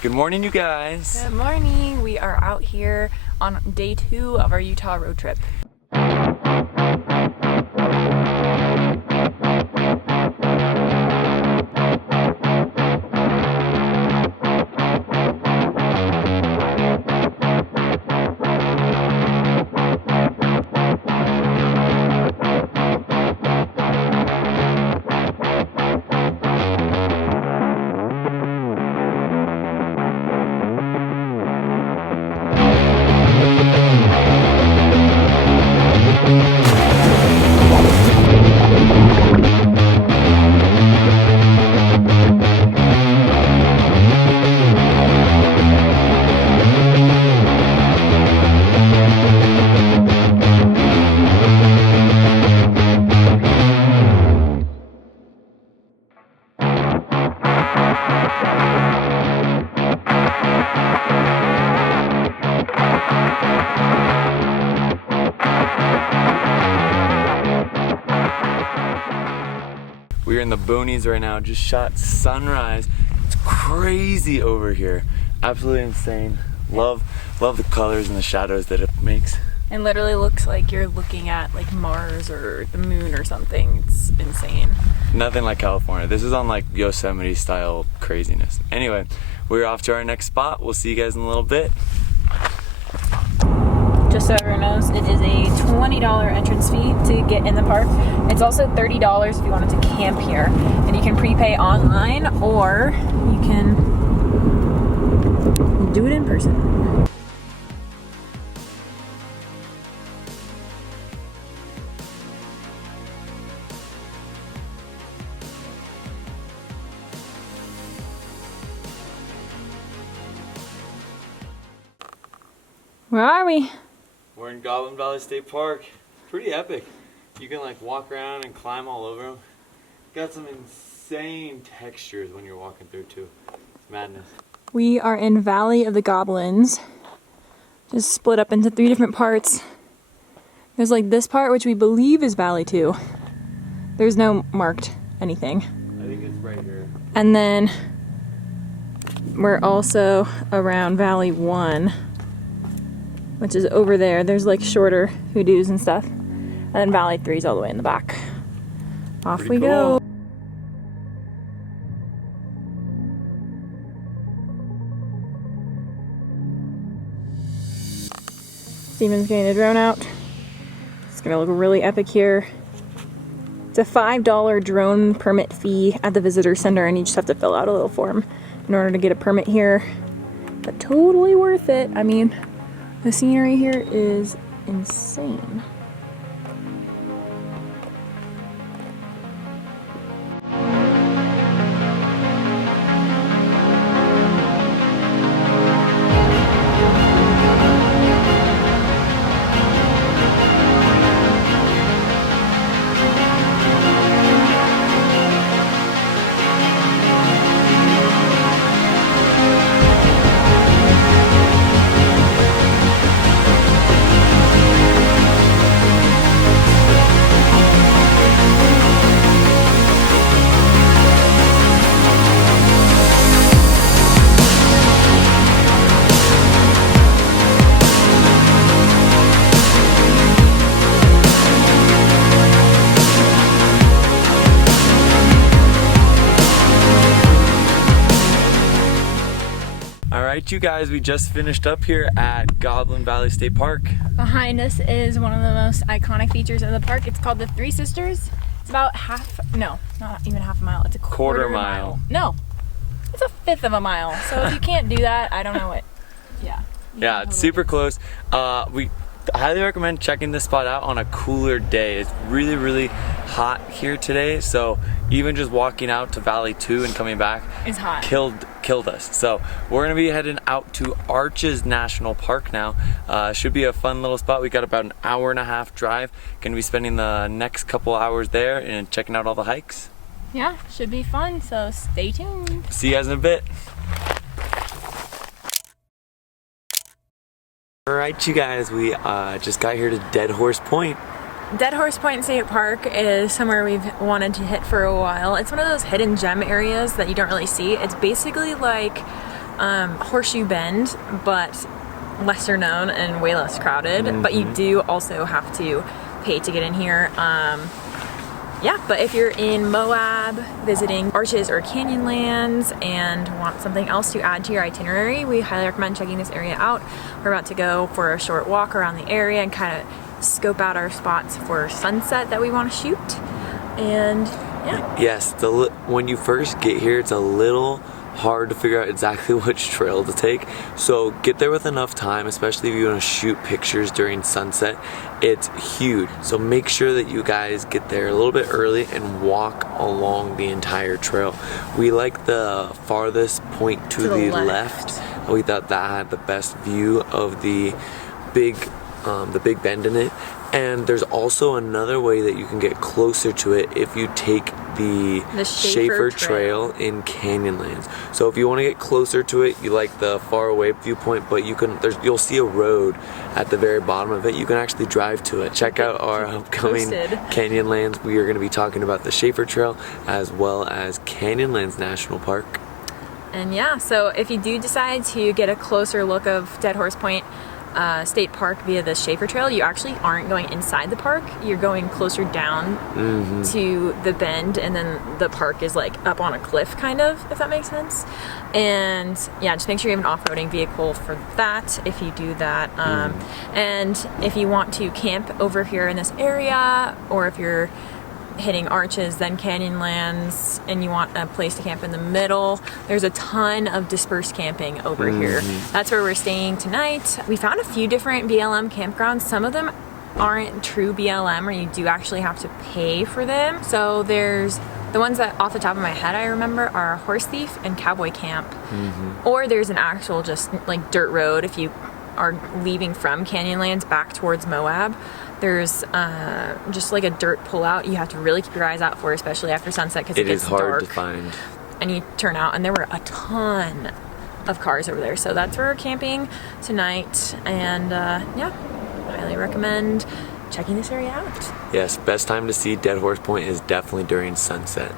Good morning, you guys. Good morning. We are out here on day 2 of our Utah road trip. We're in the boonies right now, just shot sunrise. It's crazy over here. Absolutely insane. Love the colors and the shadows that it makes. It literally looks like you're looking at like Mars or the moon or something. It's insane. Nothing like California. This is on like Yosemite style craziness. Anyway, we're off to our next spot. We'll see you guys in a little bit. Just so everyone knows, it is a $20 entrance fee to get in the park. It's also $30 if you wanted to camp here. And you can prepay online or you can do it in person. Where are we? We're in Goblin Valley State Park. Pretty epic. You can like walk around and climb all over them. Got some insane textures when you're walking through too. It's madness. We are in Valley of the Goblins. Just split up into 3 different parts. There's like this part, which we believe is Valley 2. There's no marked anything. I think it's right here. And then we're also around Valley 1, which is over there. There's like shorter hoodoos and stuff. And then Valley 3 is all the way in the back. Off Pretty we cool. go. Steven's getting the drone out. It's gonna look really epic here. It's a $5 drone permit fee at the visitor center, and you just have to fill out a little form in order to get a permit here. But totally worth it. I mean, the scenery here is insane. Alright, you guys, we just finished up here at Goblin Valley State Park. Behind us is one of the most iconic features of the park. It's called the Three Sisters. It's about not even half a mile. It's a quarter mile. No, it's a 1/5 of a mile. So if you can't do that, I don't know what. Yeah. Yeah, it's super close. We highly recommend checking this spot out on a cooler day. It's really, really hot here today, so even just walking out to Valley 2 and coming back is hot. Killed us. So we're gonna be heading out to Arches National Park now. Should be a fun little spot. We got about an 1.5-hour drive. Gonna be spending the next couple hours there and checking out all the hikes. Yeah, should be fun, so stay tuned. See you guys in a bit. Alright, you guys, we just got here to Dead Horse Point. Dead Horse Point State Park is somewhere we've wanted to hit for a while. It's one of those hidden gem areas that you don't really see. It's basically like Horseshoe Bend, but lesser known and way less crowded. But you do also have to pay to get in here. Yeah, but if you're in Moab visiting Arches or Canyonlands and want something else to add to your itinerary, we highly recommend checking this area out. We're about to go for a short walk around the area and kind of scope out our spots for sunset that we want to shoot. And yeah. Yes, when you first get here, it's a little hard to figure out exactly which trail to take, so get there with enough time, especially if you want to shoot pictures during sunset. It's huge, so make sure that you guys get there a little bit early and walk along the entire trail. We like the farthest point to the left. We thought that had the best view of the big bend in it. And there's also another way that you can get closer to it if you take the Schaefer Trail in Canyonlands. So if you want to get closer to it, you like the far away viewpoint, but you'll see a road at the very bottom of it. You can actually drive to it. Check out our upcoming Canyonlands. We are going to be talking about the Schaefer Trail as well as Canyonlands National Park. And yeah, so if you do decide to get a closer look of Dead Horse Point State Park via the Schaefer Trail, you actually aren't going inside the park. You're going closer down to the bend, and then the park is like up on a cliff, kind of, if that makes sense. And yeah, just make sure you have an off-roading vehicle for that if you do that. And if you want to camp over here in this area, or if you're hitting Arches, then Canyonlands, and you want a place to camp in the middle, there's a ton of dispersed camping over here. That's where we're staying tonight. We found a few different BLM campgrounds. Some of them aren't true BLM, or you do actually have to pay for them. So there's the ones that off the top of my head I remember are Horse Thief and Cowboy Camp. Or there's an actual just like dirt road if you are leaving from Canyonlands back towards Moab. There's just like a dirt pullout you have to really keep your eyes out for, especially after sunset, because it gets is hard dark to find. And you turn out, and there were a ton of cars over there. So that's where we're camping tonight. And yeah, highly recommend checking this area out. Yes, best time to see Dead Horse Point is definitely during sunset.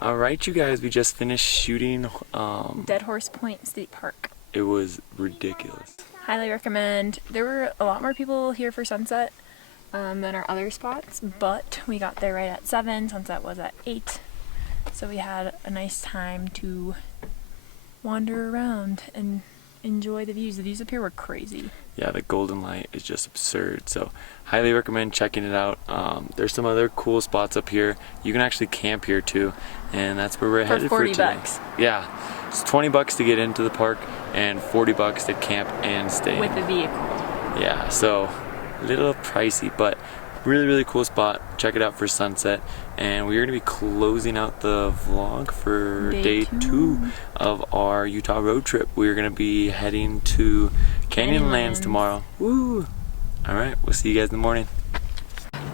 Alright, you guys, we just finished shooting Dead Horse Point State Park. It was ridiculous. Highly recommend. There were a lot more people here for sunset than our other spots, but we got there right at 7. Sunset was at 8. So we had a nice time to wander around and enjoy the views. The views up here were crazy. Yeah, the golden light is just absurd, so highly recommend checking it out. There's some other cool spots up here. You can actually camp here too, and that's where we're headed for today. For 40 bucks. Yeah, it's 20 bucks to get into the park and 40 bucks to camp and stay. With the vehicle. Yeah, so a little pricey, but really cool spot. Check it out for sunset. And we're gonna be closing out the vlog for day 2 of our Utah road trip. We're gonna be heading to Canyonlands tomorrow. Woo! All right, we'll see you guys in the morning.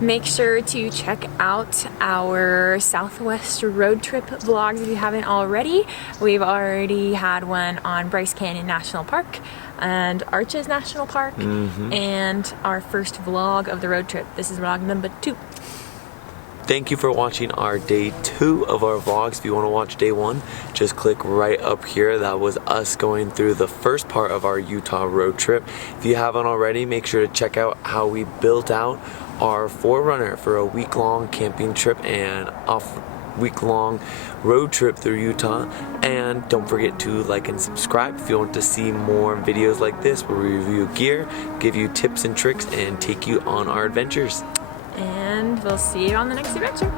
Make sure to check out our Southwest road trip vlogs if you haven't already. We've already had one on Bryce Canyon National Park and Arches National Park, and our first vlog of the road trip. This is vlog number 2. Thank you for watching our day 2 of our vlogs. If you want to watch day 1, just click right up here. That was us going through the first part of our Utah road trip. If you haven't already, make sure to check out how we built out our 4Runner for a week-long camping trip and week-long road trip through Utah. And don't forget to like and subscribe if you want to see more videos like this where we review gear, give you tips and tricks, and take you on our adventures. And we'll see you on the next adventure.